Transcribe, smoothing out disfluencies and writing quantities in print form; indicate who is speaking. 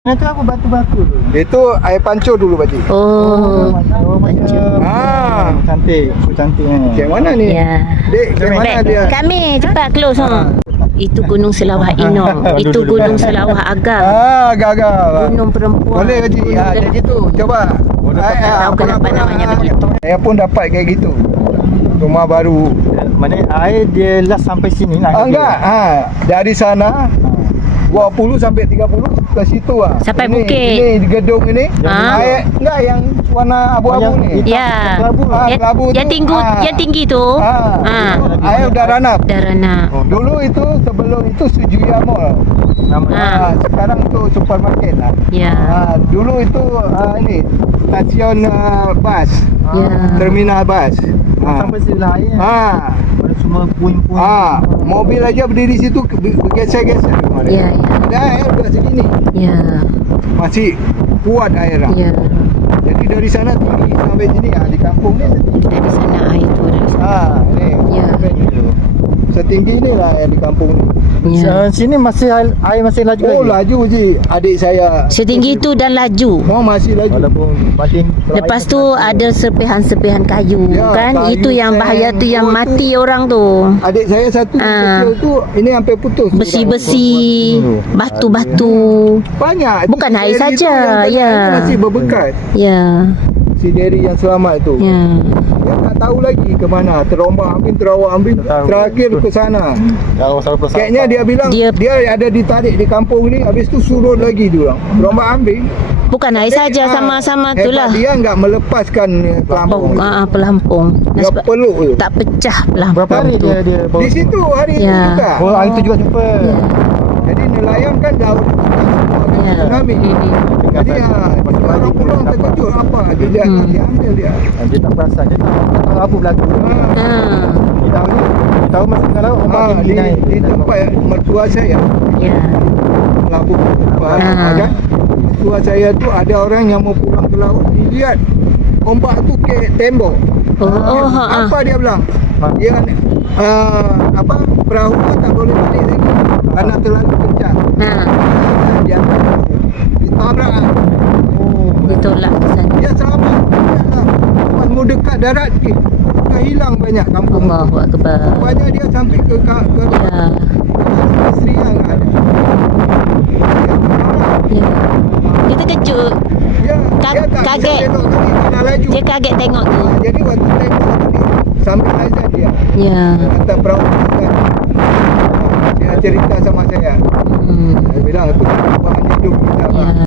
Speaker 1: Itu apa batu-batu tu?
Speaker 2: Itu air pancur dulu pakcik.
Speaker 1: Macam cantik, cantik ni.
Speaker 2: Macam mana ni?
Speaker 3: Ya.
Speaker 2: Dek, macam mana dia?
Speaker 3: Kami cepat close Itu Gunung Selawah Inom. Itu Gunung Selawah Agam.
Speaker 2: Agak-agak.
Speaker 3: Gunung Perempuan.
Speaker 2: Boleh pakcik. Jadi gitu. Coba.
Speaker 3: Tahu kenapa namanya begitu.
Speaker 2: Saya pun dapat kayak gitu. Rumah baru.
Speaker 1: Mana air dia last sampai sini lah.
Speaker 2: Enggak. Dari sana 20 sampai 30 ke situ
Speaker 3: Sampai
Speaker 2: ini,
Speaker 3: bukit.
Speaker 2: Ini di gedung ini. Air enggak yang warna abu-abu ni.
Speaker 3: Ya.
Speaker 2: Kelabu
Speaker 3: Yang
Speaker 2: tu.
Speaker 3: tinggi, yang tinggi tu.
Speaker 2: Air udah ranap.
Speaker 3: Darana.
Speaker 2: Dulu itu sebelum itu Sujuya Mall. Sekarang itu supermarket lah.
Speaker 3: Ya.
Speaker 2: Dulu itu ini stasiun bas.
Speaker 3: Ya.
Speaker 2: Terminal bas.
Speaker 1: Sampai sebelah air. Ada semua puing-puing.
Speaker 2: Mobil aja berdiri situ bergeser-geser kemarin.
Speaker 3: Ya, ya.
Speaker 2: Ada air udah segini.
Speaker 3: Ya.
Speaker 2: Masih kuat air lah.
Speaker 3: Ya.
Speaker 2: Jadi dari sana tinggi sampai sini di kampung ni setinggi.
Speaker 3: Dari sana air tu dari sana.
Speaker 2: Ni.
Speaker 3: Ya.
Speaker 2: Setinggi ni lah yang di kampung ni.
Speaker 3: Ya.
Speaker 1: Sini masih air masih laju
Speaker 2: Oh,
Speaker 1: lagi.
Speaker 2: laju je adik saya.
Speaker 3: Setinggi tu dan laju.
Speaker 2: Oh, masih laju.
Speaker 1: Walaupun batin.
Speaker 3: Lepas tu ada serpihan-serpihan kayu
Speaker 2: Ya,
Speaker 3: kan.
Speaker 2: kayu,
Speaker 3: Itu yang bahaya tu, yang
Speaker 2: seng.
Speaker 3: mati orang tu.
Speaker 2: Adik saya satu kecil tu ini sampai putus.
Speaker 3: Besi-besi, batu-batu.
Speaker 2: Banyak.
Speaker 3: Bukan
Speaker 2: Si
Speaker 3: air
Speaker 2: Derry tu
Speaker 3: saja,
Speaker 2: yang tadi
Speaker 3: ya.
Speaker 2: ni masih berbekas.
Speaker 3: Ya.
Speaker 2: Si Derry yang selamat tu.
Speaker 3: Ya.
Speaker 2: Dia tak tahu lagi ke mana. Terombang ambing, terawak ambing.
Speaker 1: Tak tahu.
Speaker 2: Terakhir ke sana.
Speaker 1: Kalau sampai
Speaker 2: Kayaknya dia bilang dia ada ditarik di kampung ni. Habis tu surut lagi dia orang. Terombang ambing.
Speaker 3: Bukan air saja, sama-sama
Speaker 2: Hebat
Speaker 3: itulah.
Speaker 2: dia enggak melepaskan pelampung.
Speaker 3: Pelampung.
Speaker 2: Dia peluk tu.
Speaker 3: Tak pecah
Speaker 1: berapa
Speaker 3: pelampung
Speaker 1: hari
Speaker 3: tu.
Speaker 1: dia bawa?
Speaker 2: Di situ hari itu
Speaker 3: Ya.
Speaker 2: juga.
Speaker 1: Oh, hari tu juga jumpa.
Speaker 3: Ya.
Speaker 2: Jadi nelayan kan laut
Speaker 3: Ya.
Speaker 2: tsunami. Jadi orang pulang terkejut apa dia ambil dia.
Speaker 1: Dia tak perasan, dia tak tahu apa berlaku. Dia tahu masuk tengah laut, ombak tinggi naik.
Speaker 2: Di tempat mertua saya
Speaker 3: Ya.
Speaker 2: Labuh kan. Mertua saya tu ada orang yang mau pulang ke laut, dilihat ombak tu ke tembok. Apa dia bilang? Dia perahu tu tak boleh balik lagi karena terlalu kencang. Dia ditabrak.
Speaker 3: Ditolak ke sana.
Speaker 2: Dia selamat. Pas mau dekat darat dah hilang banyak kampung.
Speaker 3: Allahu Akbar.
Speaker 2: Rupanya dia sampai ke
Speaker 3: Ya.
Speaker 2: Sri Lanka.
Speaker 3: Ya. Dia terkejut.
Speaker 2: Ya, dia tak
Speaker 3: Kaget.
Speaker 2: bisa tengok tadi kerana laju.
Speaker 3: Dia kaget tengok tu.
Speaker 2: Jadi waktu tengok tadi sambil azan dia.
Speaker 3: Ya.
Speaker 2: Kata perahu kan. Dia cerita sama saya. Dia bilang tu Tuhan hidup kita.
Speaker 3: Ya.